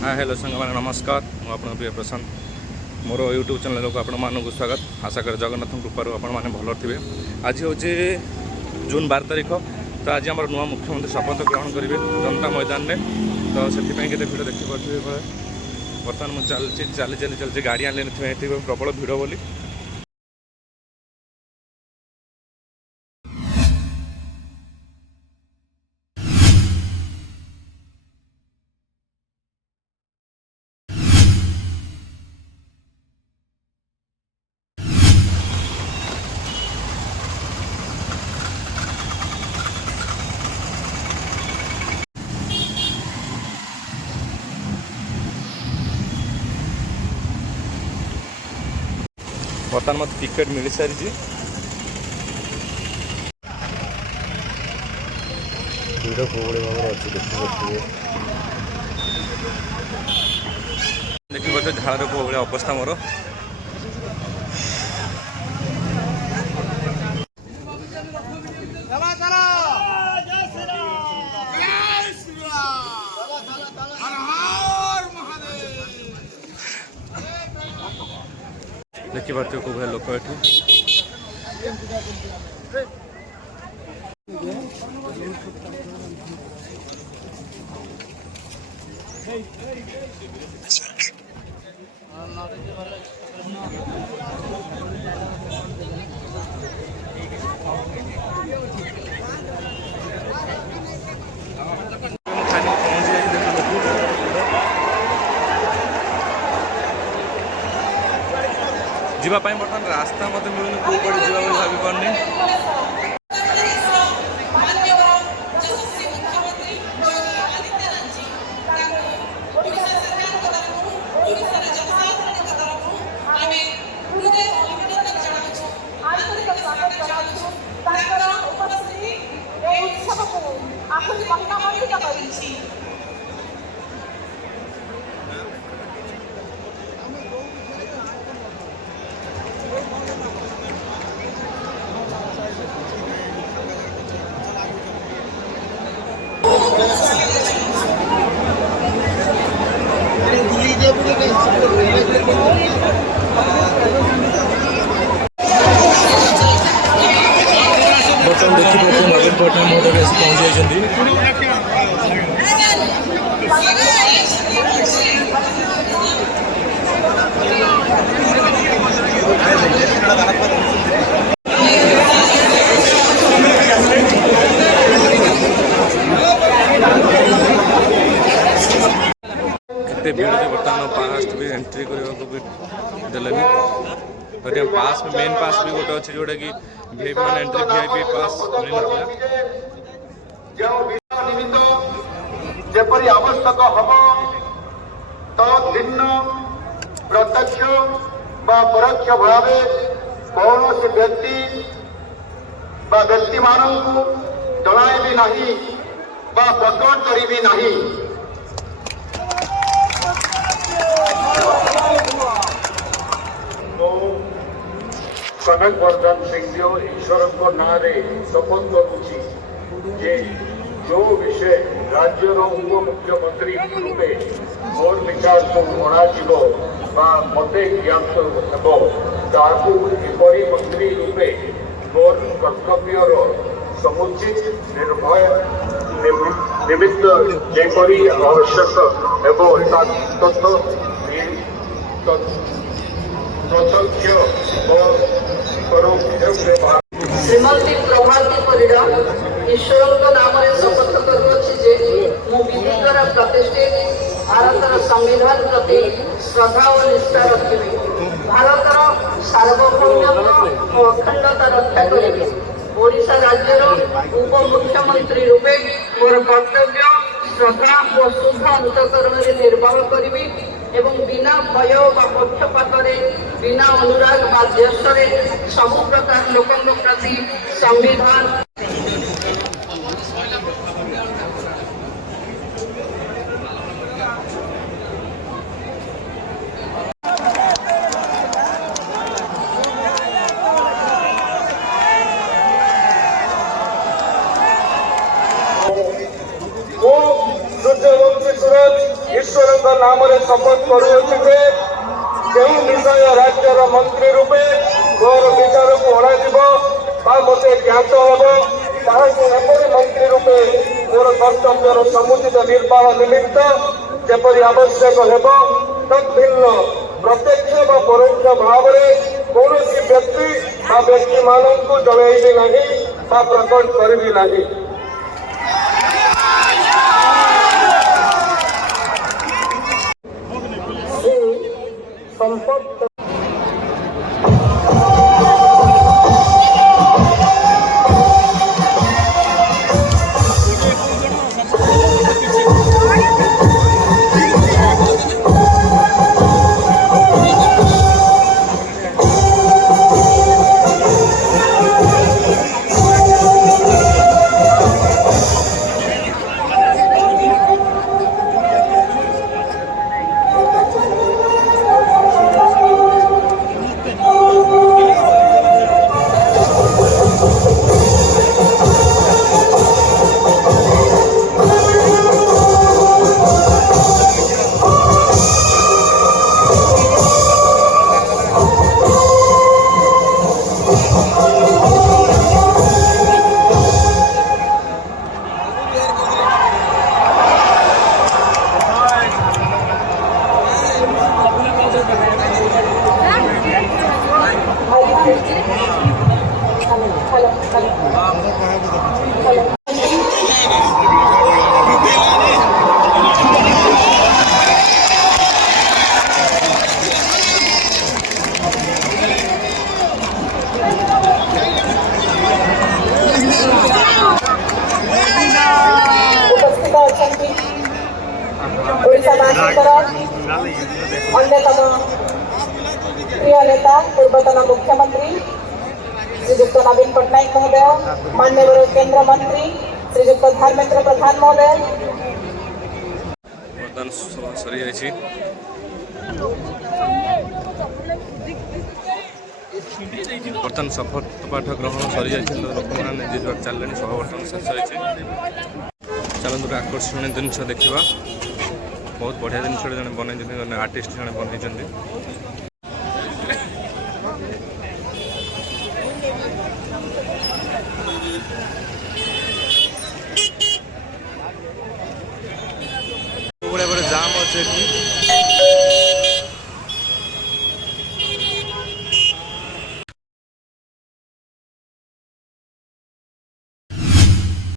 हाँ हेलो सांग मैंने नमस्कार मुझे प्रिय प्रशांत मोर यूट्यूब चैनल को आपण मानक स्वागत आशा कर जगन्नाथ कृपार आपण मैंने भल थे। आज हूँ जून 12 तारीख तो आज आम नुआ मुख्यमंत्री शपथ ग्रहण करेंगे जनता मैदान में। तो से केते भिड़ देखिए बर्तमान मुझे चली गाड़ी आने प्रबल भिड़ बोली। बर्तमान मत टिकेट मिल सारी भिड़ कोड़ी भाव अच्छी देखिए झाड़ को अवस्था मोर देखी पार्थ को भाई लोक जीवाई बर्तमान रास्ता मत मिलूनी कौ पड़े जा भावी पार्नी। बर्तमान देखिए नवीन पट्टनायक महोदय आसी पहुंची केते भीड़ से बर्तमान पास भी एंट्री करने को भी देलेनी। तो पास में मेन पास भी गोटे अच्छे जोटा कि वीआईपी मान एंट्री वीआईपी पास जेपरी आवश्यक हम तो दिन प्रत्यक्ष परोक्ष भाव कौन व्यक्ति व्यक्ति मानू जनाइबी नहीं प्रकट करी नहीं। कनक वर्धन सिंह ईश्वर को ना शपथ करुच्ची जे जो विषय राज्यर उप मुख्यमंत्री रूपे मोर विचार को अणाजिब मत ज्ञात होपरी मंत्री रूपे मोर कर्तव्यर समुचित निर्भय निमित्त जेपरी आवश्यक एवं श्रीमती प्रभाती परिड़ा ईश्वर नाम शपथ करुच्ची मु विधि द्वारा प्रतिष्ठित भारतर संविधान प्रति श्रद्धा और निष्ठा रखी भारतर सार्वभौमत्व और अखंडता रक्षा करी ओडिशा राज्यर उप मुख्यमंत्री रूपे मोर कर्तव्य श्रद्धा और शुद्ध अंतकरण निर्वाह करी एवं बिना भय पक्षपात बिना अनुराग द्वेषरे सबु प्रकार लोकों प्रति संविधान ईश्वर ନାମରେ ଶପଥ କରୁଅଛି ଯେ ଯେଉଁ ବିଷୟ ରାଜ୍ୟର ମନ୍ତ୍ରୀ ରୂପେ ମୋର ବିଚାରକୁ ଅଣାଯିବ ବା ମୋତେ ଜ୍ଞାତ ହେବ ତାହାକୁ ଏପରି ମନ୍ତ୍ରୀ ରୂପେ ମୋର କର୍ତ୍ତବ୍ୟର ସମୁଚିତ ନିର୍ବାହ ନିମିତ୍ତ ଯେପରି ଆବଶ୍ୟକ ହେବ ତଦ୍ଭିନ୍ନ ପ୍ରତ୍ୟକ୍ଷ ବା ପରୋକ୍ଷ ଭାବରେ କୌଣସି ବ୍ୟକ୍ତି ବା ବ୍ୟକ୍ତିମାନଙ୍କୁ ଜଣାଇବି ନାହିଁ ବା ପ୍ରକଟ କରିବି ନାହିଁ। ସମ୍ପଦ ଓଡ଼ିଶାବାସୀଙ୍କର ଅନ୍ୟତମ ପ୍ରିୟ ନେତା ପୂର୍ବତନ ମୁଖ୍ୟମନ୍ତ୍ରୀ ଶ୍ରୀଯୁକ୍ତ ନବୀନ ପଟ୍ଟନାୟକ ମହୋଦୟ, ମାନ୍ୟବର କେନ୍ଦ୍ରମନ୍ତ୍ରୀ ଶ୍ରୀଯୁକ୍ତ ଧର୍ମେନ୍ଦ୍ର ପ୍ରଧାନ ମହୋଦୟ। ବର୍ତ୍ତମାନ ସରିଯାଇଛି। ବର୍ତ୍ତମାନ ଶପଥ ପାଠ ଗ୍ରହଣ ସରିଯାଇଛି। ଲୋକମାନେ ଯିବା ଚାଲିଲେଣି। ସଭା ବର୍ତ୍ତମାନ ଶେଷ ହୋଇଛି। ଚାଲନ୍ତୁ ଗୋଟେ ଆକର୍ଷଣୀୟ ଜିନିଷ ଦେଖିବା। ବହୁତ ବଢ଼ିଆ ଜିନିଷଟେ ଜଣେ ବନେଇଛନ୍ତି, ଜଣେ ଆର୍ଟିଷ୍ଟ ଜଣେ ବନେଇଛନ୍ତି।